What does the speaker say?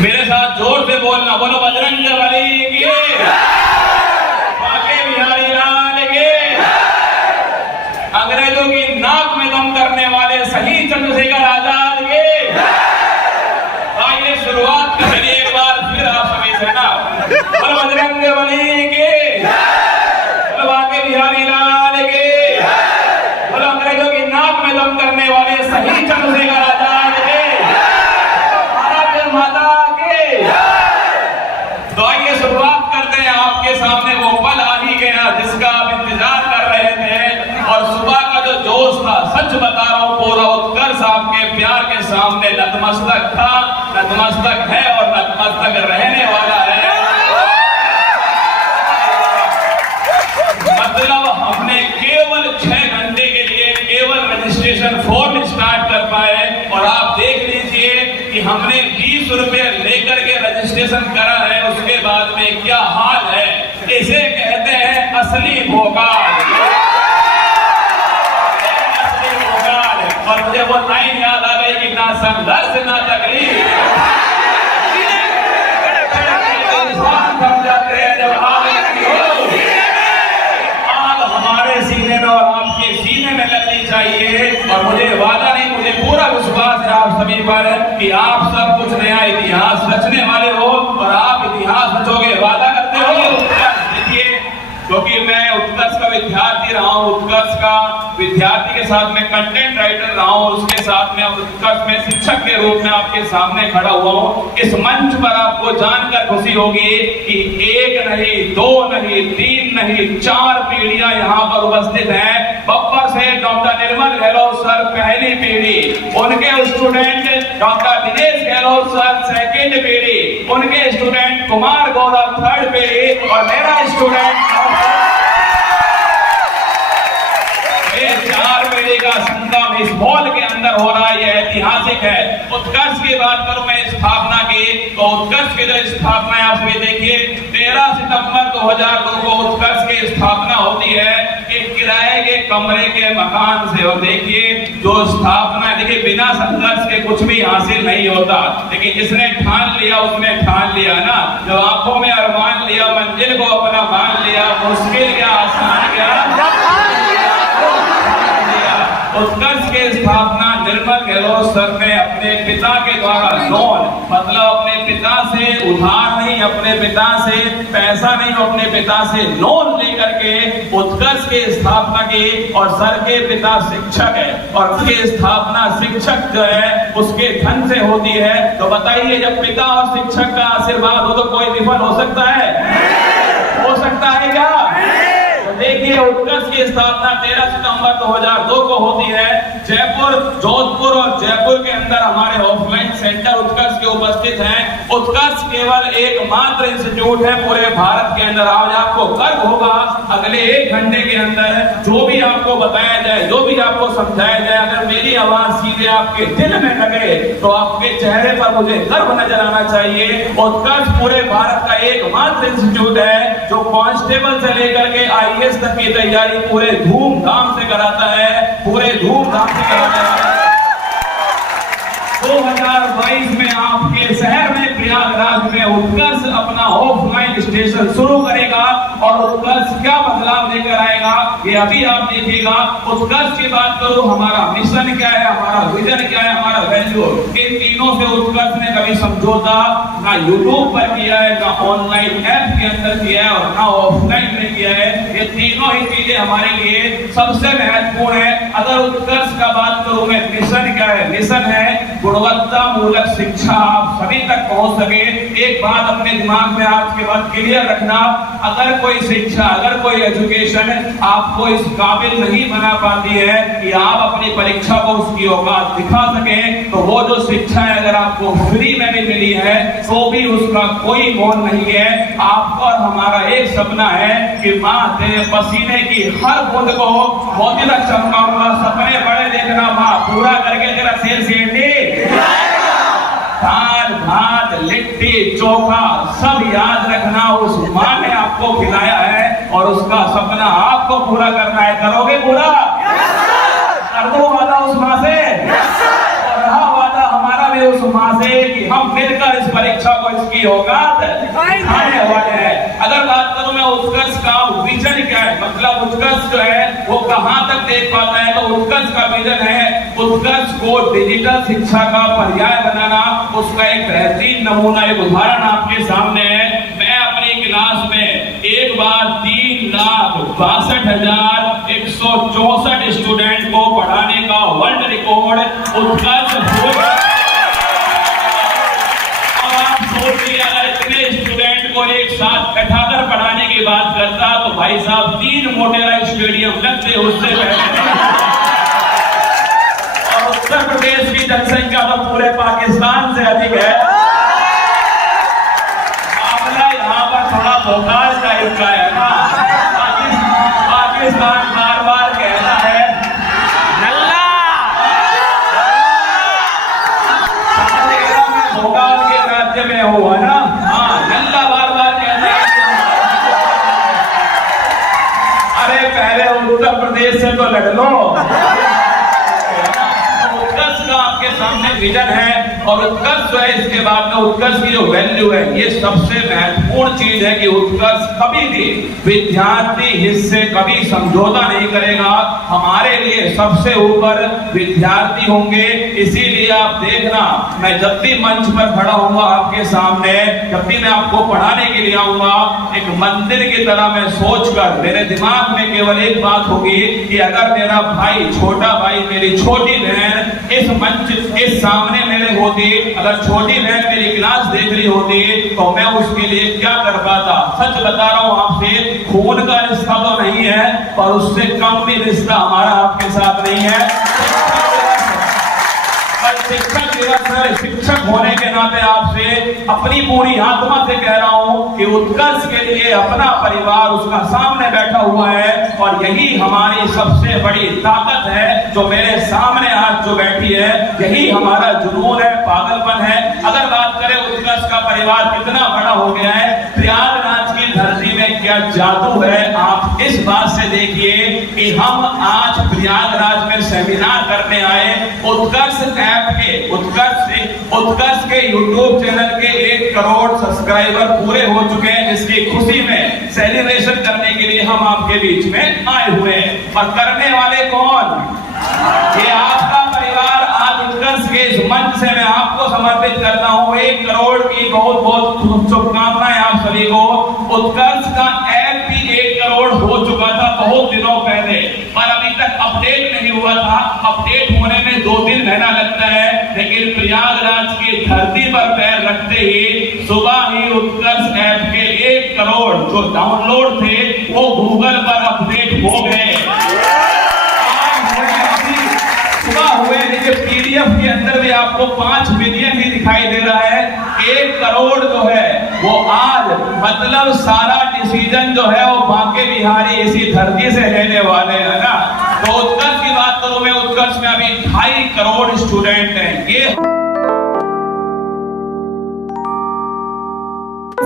मेरे साथ जोर से बोलना, बोलो बजरंग बली की, बांके बिहारी लाल की। अंग्रेजों की नाक में दम करने वाले शहीद चंद्रशेखर आजाद के। आइए शुरुआत करें एक बार फिर आप सभी से ना, बोलो बजरंग बली की, बोलो बांके बिहारी लाल की, बोलो अंग्रेजों की नाक में दम करने वाले शहीद चंद्रशेखर आजाद के, भारत माता की। तो आइए शुरुआत करते हैं। आपके सामने वो पल आ ही गया जिसका आप इंतजार कर रहे थे, और सुबह का जो जोश था, सच बता रहा हूं, पूरा उत्कर्ष आपके प्यार के सामने नतमस्तक था, नतमस्तक है और नतमस्तक रहने वाला है। मतलब हमने केवल 6 घंटे के लिए केवल रजिस्ट्रेशन फॉर्म स्टार्ट कर पाए, और आप देख लीजिए कि हमने 20 रुपए लेकर के रजिस्ट्रेशन करा है, उसके बाद में क्या हाल है। इसे कहते हैं असली भोकाल, असली भोकाल। और मुझे वो लाइन याद आ गई कि ना संघर्ष ना तकलीफ, समझाते हैं जब आग हमारे सीने में और आपके सीने में लगनी चाहिए। और मुझे वादा नहीं, मुझे पूरा विश्वास है आप सभी पर कि आप सब कुछ नया इतिहास रचने वाले हो, और आप इतिहास रचोगे, वादा करते हो। देखिए, क्योंकि मैं उत्कर्ष का विद्यार्थी रहा हूँ, उत्कर्ष का विद्यार्थी के साथ में कंटेंट राइटर रहा हूँ, उसके साथ में उत्कर्ष में शिक्षक के रूप में आपके सामने खड़ा हुआ हूँ। इस मंच पर आपको जानकर खुशी होगी कि 1 नहीं, 2 नहीं, 3 नहीं, 4 पीढ़ियां यहाँ पर उपस्थित हैं। बब्बर से डॉक्टर निर्मल गहलोत सर पहली पीढ़ी, उनके student doctor Dinesh Gehlot sir second पीढ़ी, उनके स्टूडेंट कुमार गौरव 3rd पीढ़ी, और मेरा स्टूडेंट 4 पीढ़ी का संगम इस हॉल के अंदर हो रहा है। यह ऐतिहासिक है। उत्कर्ष की बात करूं मैं स्थापना की, तो उत्कर्ष की जो स्थापना है आप सभी देखिए, 13 सितंबर 2002 को उत्कर्ष की स्थापना होती है एक किराए के कमरे के मकान से। और देखिए जो स्थापना, देखिए बिना संघर्ष के कुछ भी हासिल नहीं होता, लेकिन जिसने ठान लिया उसने ठान लिया ना, जो आंखों में अरमान लिया, मंजिल को अपना मान लिया, मुश्किल क्या आसान क्या। उत्कर्ष के स्थापना निर्मल गहलोत सर ने अपने पिता के द्वारा लोन, मतलब अपने पिता से उधार नहीं, अपने पिता से पैसा नहीं, अपने पिता से लोन लेकर के उत्कर्ष की स्थापना की। और सर के पिता शिक्षक है, और उसकी स्थापना शिक्षक जो है उसके धन से होती है। तो बताइए, जब पिता और शिक्षक का आशीर्वाद हो तो कोई विफल हो सकता है? हो सकता है क्या? देखिए, उत्कर्ष की स्थापना 13 सितंबर 2002 को होती है। जयपुर, जोधपुर और जयपुर के अंदर हमारे ऑफलाइन सेंटर उत्कर्ष के उपस्थित हैं। उत्कर्ष केवल एकमात्र इंस्टीट्यूट है पूरे भारत के अंदर। आज आपको गर्व होगा, अगले 1 घंटे के अंदर जो भी आपको बताया जाए, जो भी आपको समझाया जाए, अगर मेरी आवाज सीधे आपके दिल में लगे तो आपके चेहरे पर मुझे गर्व नजर आना चाहिए। उत्कर्ष पूरे भारत का एकमात्र इंस्टीट्यूट है जो कांस्टेबल से लेकर के IAS तक की तैयारी पूरे धूमधाम से कराता है, पूरे धूमधाम से कराता है। 2022 में आपके शहर में प्रयागराज में उत्कर्ष अपना ऑफलाइन स्टेशन शुरू करेगा, और उत्कर्ष क्या बदलाव लेकर आएगा ये अभी आप देखिएगा। उत्कर्ष की बात करूं, हमारा मिशन क्या है, हमारा विजन क्या है, हमारा वैल्यू, इन तीनों से उत्कर्ष ने कभी समझौता ना यूट्यूब पर किया है, ना ऑनलाइन ऐप के अंदर किया है, और ना ऑफलाइन में किया है। ये तीनों ही चीजें हमारे लिए सबसे महत्वपूर्ण है। अगर उत्कर्ष का बात करूं मैं, मिशन क्या है? मिशन है गुणवत्ता मूलक शिक्षा आप सभी तक पहुंच सके। एक बात अपने दिमाग में आज के बाद क्लियर रखना, अगर कोई शिक्षा, अगर कोई एजुकेशन आपको इस काबिल नहीं बना पाती है कि आप अपनी परीक्षा को उसकी औकात दिखा सकें, तो वो जो शिक्षा है अगर आपको फ्री में भी मिली है तो भी उसका कोई मोल नहीं है। आपका और हमारा एक सपना है कि माँ तेरे पसीने की हर बूंद को मोती तक चमकाऊंगा। सपने बड़े देखना माँ, पूरा करके तेरा शेर सीढ़ी, दाल भात लिट्टी चोखा सब याद रखना, उस माँ ने आपको खिलाया है और उसका सपना आपको पूरा करना है। करोगे पूरा? कर दो वादा उस माँ से, और रहा वादा हमारा भी उस माँ से कि हम मिलकर इस परीक्षा को इसकी औकात दिखाने वाले हैं। अगर बात करूं मैं उत्कर्ष का विजन क्या है, मतलब उत्कर्ष जो है वो कहां तक देख पाता है, तो उत्कर्ष का विजन है उत्कर्ष को डिजिटल शिक्षा का पर्याय बनाना। उसका एक बेहतरीन नमूना, एक उदाहरण आपके सामने है। मैं अपनी क्लास में एक बार 3,62,164 स्टूडेंट को पढ़ाने का वर्ल्ड रिकॉर्ड उत्कर्ष हो गया। अब आप सोचिए, अगर इतने स्टूडेंट को एक साथ बैठाकर पढ़ाने की बात करता तो भाई साहब 3 मोटेरा स्टेडियम लगते उससे पहले। और उत्तर प्रदेश की जनसंख्या तो पूरे पाकिस्तान से अधिक है। मामला यहाँ पर थोड़ा भोकाल टाइप का है ना। पाकिस्तान बार बार कहता है नल्ला, भोकाल के राज्य में हुआ ना, हाँ नल्ला बार बार कहता है। अरे पहले उत्तर प्रदेश से तो लड़ लो। उत्कर्ष का आपके सामने विजन है, और उत्कर्ष जो है इसके बाद में उत्कर्ष की जो वैल्यू है, ये सबसे महत्वपूर्ण चीज है कि उत्कर्ष कभी भी विद्यार्थी हिस्से कभी समझौता नहीं करेगा। हमारे लिए सबसे ऊपर विद्यार्थी होंगे। इसीलिए आप देखना, मैं जब भी मंच पर खड़ा होऊंगा आपके सामने, जब भी मैं आपको पढ़ाने के लिए आऊंगा, एक मंदिर की तरह मैं सोचकर मेरे दिमाग में केवल एक बात होगी कि अगर मेरा भाई, छोटा भाई, मेरी छोटी बहन इस मंच के सामने मेरे होती, अगर छोटी बहन मेरी क्लास देख रही होती, तो मैं उसके लिए क्या कर पाता। सच बता रहा हूं आपसे, खून का रिश्ता तो नहीं है, पर उससे कम भी रिश्ता हमारा आपके साथ नहीं है। शिक्षक दिवस है, शिक्षक होने के नाते आपसे अपनी पूरी आत्मा से कह रहा हूं कि उत्कर्ष के लिए अपना परिवार उसका सामने बैठा हुआ है, और यही हमारी सबसे बड़ी ताकत है। जो मेरे सामने आज जो बैठी है, यही हमारा जुनून है, पागलपन है। अगर बात करें उत्कर्ष का परिवार कितना बड़ा हो गया है, प्रयागराज की धरती में क्या जादू है, आप इस बात से देखिए कि हम आज प्रयागराज में सेमिनार करने आए। उत्कर्ष ऐप के, उत्कर्ष के यूट्यूब चैनल के 1 करोड़ सब्सक्राइबर पूरे हो चुके हैं, जिसकी खुशी में सेलिब्रेशन करने के लिए हम आपके बीच में आए हुए हैं। और करने वाले कौन? ये आपका परिवार। आज उत्कर्ष के इस मंच से मैं आपको समर्पित करता हूँ 1 करोड़ की बहुत बहुत शुभकामनाएं आप सभी को। उत्कर्ष का ऐप भी 1 करोड़ हो चुका था बहुत दिनों पहले, पर अभी तक अपडेट नहीं हुआ था। अपडेट होने में 2-3 महीना लगता है, लेकिन प्रयागराज की धरती पर पैर रखते ही सुबह ही उत्कर्ष ऐप के 1 करोड़ जो डाउनलोड थे वो गूगल पर अपडेट हो गए। हुए पीडीएफ के अंदर भी आपको 5 मिलियन ही दिखाई दे रहा है। 1 करोड़ जो है वो आज, मतलब सारा डिसीजन जो है वो बांके बिहारी इसी धरती से लेने वाले हैं ना। तो उत्कर्ष की बात करूं मैं, उत्कर्ष में अभी 2.5 करोड़ स्टूडेंट हैं। ये